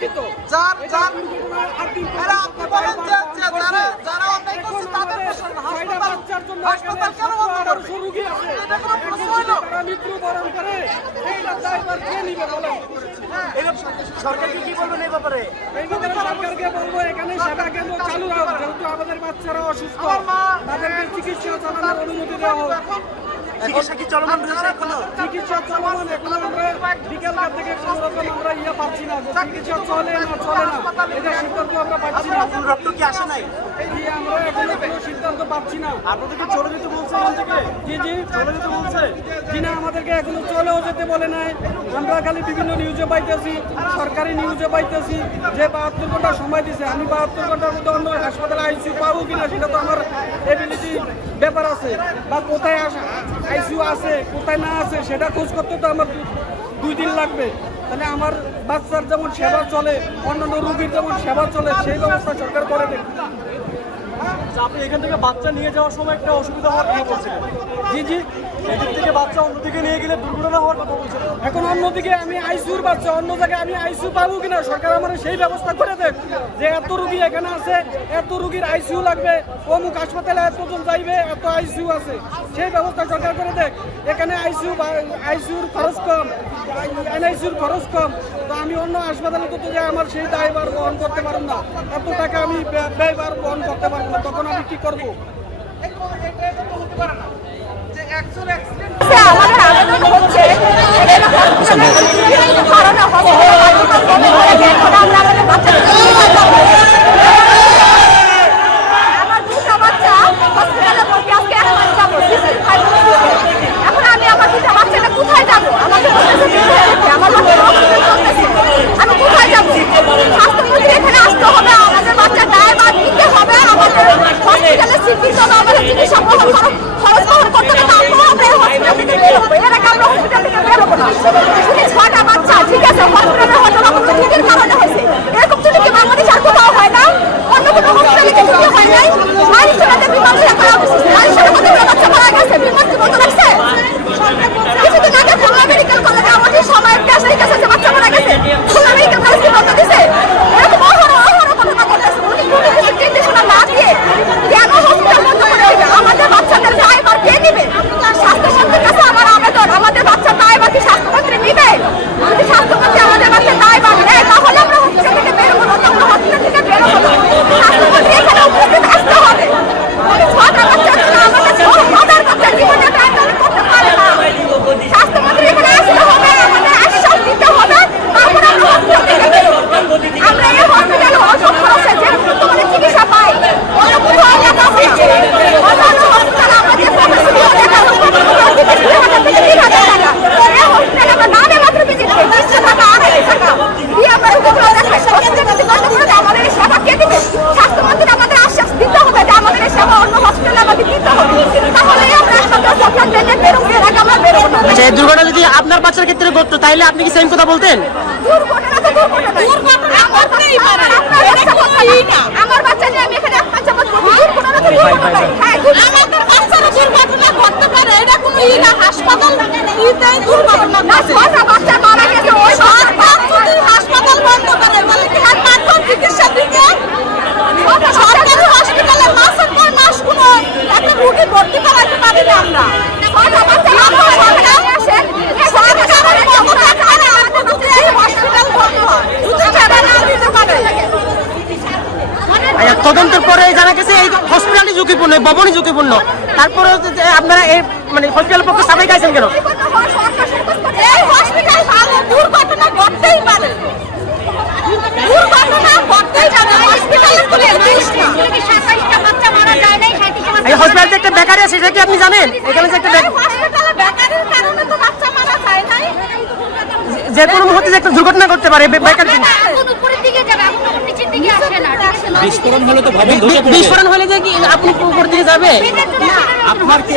দেখি তো হাসপাতাল কেন বন্ধ করবে? মৃত্যুবরণ করে সরকারকে কি বলবেন এই ব্যাপারে? সরকারকে বলবো এখানে সেবা কেন্দ্র চালু হোক, যেহেতু আমাদের বাচ্চারা অসুস্থ, তাদেরকে চিকিৎসা চালানোর অনুমতি দেওয়া হোক। চিকিৎসা কি চলমান রয়েছে এখনো? চিকিৎসা চলমান, এখনো আমরা বিকেলকার থেকে কোনো রকম আমরা পাচ্ছি না যে চিকিৎসা চলে না এটা সিদ্ধান্ত আমরা পাচ্ছি না। রক্ত কি আসে নাই? আমরা এখনো কোনো সিদ্ধান্ত পাচ্ছি না। আপনাদেরকে চলে যেতে বলছে এখান থেকে? জি চলে যেতে বলছে। না, আমাদেরকে এখনো চলেও যেতে বলে নাই। আমরা খালি বিভিন্ন নিউজে পাইতেছি, সরকারি নিউজে পাইতেছি যে 72 ঘন্টা সময় দিছে। আমি 72 ঘন্টার মধ্যে অন্য হাসপাতালে আইসিইউ পাবো কিনা সেটা তো আমার এবিলিটি ব্যাপার আছে, বা কোথায় আইসিইউ আছে কোথায় না আছে সেটা খোঁজ করতে তো আমার 2 দিন লাগবে। তাহলে আমার বাচ্চার যেমন সেবা চলে, অন্যান্য রোগীর যেমন সেবা চলে, সেই ব্যবস্থা সরকার করে দেবে। আপনি এখান থেকে বাচ্চা নিয়ে যাওয়ার সময় একটা অসুবিধা হওয়ার কথা বলছিলেন। জি এদিক থেকে বাচ্চা অন্যদিকে নিয়ে গেলে দুর্ঘটনা হওয়ার কথা বলছিলেন। এখন অন্যদিকে আমি আইসিইউর বাচ্চা, অন্য জায়গায় আমি আইসিইউ পাবো কিনা সরকার আমার সেই ব্যবস্থা করে দেখ, যে এত রোগী এখানে আছে, এত রোগীর আইসিইউ লাগবে, অমুক হাসপাতালে এতজন যাইবে, এত আইসিইউ আছে, সেই ব্যবস্থা সরকার করে দেখ। এখানে আইসিইউর খরচ কম, এনআইসিইউর খরচ কম, তো আমি অন্য হাসপাতালে তো যে আমার সেই দায়ভার বহন করতে পারব না, এত টাকা আমি ব্যয়ভার বহন করতে পারবো না, তখন আমি কি করবো? আমাদের আবেদন হচ্ছে আমার 2টা বাচ্চা হসপিটালে ভর্তি, আজকে 1 মাস যাবো। এখন আমি আমার 2টা বাচ্চাটা কোথায় যাবো? আমাদের আমার আমি কোথায় যাবো? স্বাস্থ্যমন্ত্রী এখানে আসতে হবে, আমাদের বাচ্চার দায়ভার নিতে হবে, আমাদের হসপিটালে চিকিৎসা আমাদের চিকিৎসা খরচ বহন করতে হবে। হসপিটাল থেকে বের হবো, এর আগে আমরা হসপিটাল থেকে বের হবো না। 6টা বাচ্চা, ঠিক আছে, হসপিটালে ঘটনা কোনো ত্রুটির কারণে হয়েছে, এরকম ত্রুটি কি বাংলাদেশ আর কোথাও হয় না? অন্য কোনো হসপিটালে কি ত্রুটি হয় নাই? মারিসোনাতে বিমান মারিসোনা কতগুলো বাচ্চা মারা গেছে, বিমান কি বন্ধ রাখছে? কিছুদিন আগে খুলনা মেডিকেল কলেজে আমাদের সবাই পেশেন্ট কাছে যে বাচ্চা মারা গেছে, খুলনা মেডিকেল কলেজ কি বন্ধ দিছে? এরকম অহরহ ঘটনা ঘটেছে। উনি কোনো কিছু নির্দেশনা না দিয়ে কেন হসপিটাল বন্ধ করে দেবে? আমাদের বাচ্চাদের দায়ভার কে নিবে? স্বাস্থ্যমন্ত্রীর কাছে আমার আবেদন, আমাদের বাচ্চার দায়ভার কি স্বাস্থ্যমন্ত্রী নিবে? যদি স্বাস্থ্যমন্ত্রী আমাদের বাচ্চার দায়ভার নেয়, তাহলে আমরা হসপিটাল থেকে বের হবো না, আমরা হসপিটাল থেকে বের হবো না। স্বাস্থ্যমন্ত্রী এখানে উপস্থিত আসতে হবে। 6টা বাচ্চা আমাদের 6,000 বাচ্চার জীবনে দায়ভার করতে পারে না। স্বাস্থ্যমন্ত্রী এখানে আসতে হবে, আমাদের আশ্বাস দিতে হবে, তারপরে আমরা হসপিটাল থেকে বের হবো। আমরা এই হসপিটালে অসুখ খরচে যে বর্তমানে চিকিৎসা পাই, অন্য কোথাও টাকা হচ্ছে অন্যান্য হসপিটালে আমরা যে প্রফেশনাল টাকা দুর্ঘটনা যদি আপনার বাচ্চার ক্ষেত্রে ঘটতো তাহলে আপনি কি সেম কথা বলতেন? আমার বাচ্চা নিয়ে আমি এখানে আমাদের বাচ্চারা দুর্ঘটনা ঘটতে পারে, এটা কোনো হাসপাতাল দুর্ঘটনা না। 6টা বাচ্চা মারা গেছে, ওই হাসপাতাল বন্ধ করে বলে কি আর মানব চিকিৎসা দিকে সরকারি হসপিটালে মাসের পর মাস কোনো একটা রোগী ভর্তি করাতে পারি না আমরা। 6টা বাচ্চা তদন্তের পরে জানা গেছে এই হসপিটালই ঝুঁকিপূর্ণ, ভবনই ঝুঁকিপূর্ণ। তারপরে আপনারা এই হসপিটালের পক্ষে সাবাই গাইছেন কেন? দুর্ঘটনা ঘটতেই পারে, দুর্ঘটনা ঘটতেই পারে। এই হসপিটালে একটা বেকারি আছে, সেটা কি আপনি জানেন? এখানে যে একটা হসপিটালে বেকারির কারণে তো বাচ্চা মারা যায় নাই, যে কোনো মুহূর্তে একটা দুর্ঘটনা করতে পারে বেকারি। উপরের দিকে যাবে, এখন নিচের দিকে আসে না। বিস্ফোরণ হলে তো ভবন ধসে পড়বে। বিস্ফোরণ হলে যে কি আপনি উপর দিকে যাবে? আপনার